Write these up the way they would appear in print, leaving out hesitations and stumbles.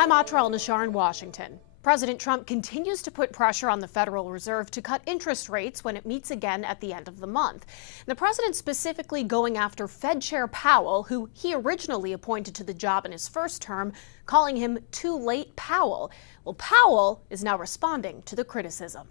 I'm Atra El-Nashar in Washington. President Trump continues to put pressure on the Federal Reserve to cut interest rates when it meets again at the end of the month. The president specifically going after Fed Chair Powell, who he originally appointed to the job in his first term, calling him too late Powell. Well, Powell is now responding to the criticism.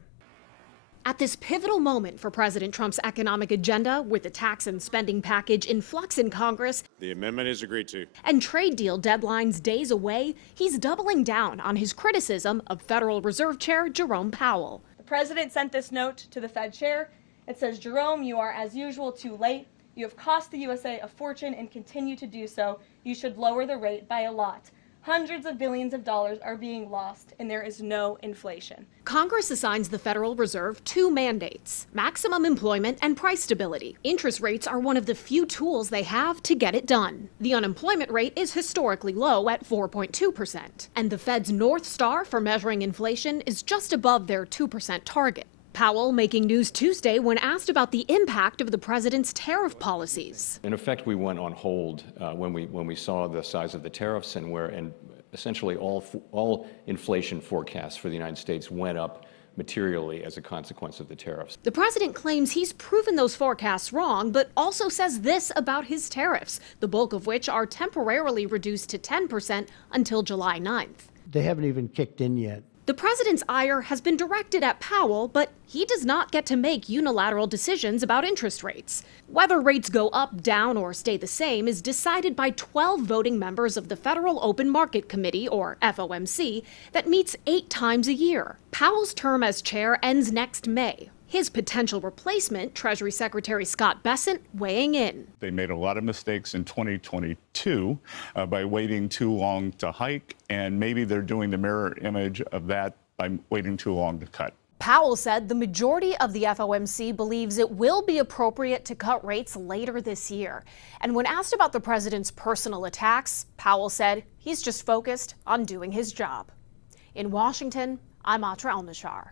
At this pivotal moment for President Trump's economic agenda, with the tax and spending package in flux in Congress, the amendment is agreed to, and trade deal deadlines days away, he's doubling down on his criticism of Federal Reserve Chair Jerome Powell. The president sent this note to the Fed chair. It says, Jerome, you are as usual too late. You have cost the USA a fortune and continue to do so. You should lower the rate by a lot. Hundreds of billions of dollars are being lost, and there is no inflation. Congress assigns the Federal Reserve two mandates: maximum employment and price stability. Interest rates are one of the few tools they have to get it done. The unemployment rate is historically low at 4.2%, and the Fed's North Star for measuring inflation is just above their 2% target. Powell making news Tuesday when asked about the impact of the president's tariff policies. In effect, we went on hold when we saw the size of the tariffs and essentially all inflation forecasts for the United States went up materially as a consequence of the tariffs. The president claims he's proven those forecasts wrong, but also says this about his tariffs, the bulk of which are temporarily reduced to 10% until July 9th. They haven't even kicked in yet. The president's ire has been directed at Powell, but he does not get to make unilateral decisions about interest rates. Whether rates go up, down, or stay the same is decided by 12 voting members of the Federal Open Market Committee, or FOMC, that meets 8 times a year. Powell's term as chair ends next May. His potential replacement, Treasury Secretary Scott Bessent, weighing in. They made a lot of mistakes in 2022 by waiting too long to hike, and maybe they're doing the mirror image of that by waiting too long to cut. Powell said the majority of the FOMC believes it will be appropriate to cut rates later this year. And when asked about the president's personal attacks, Powell said he's just focused on doing his job. In Washington, I'm Atra El-Nashar.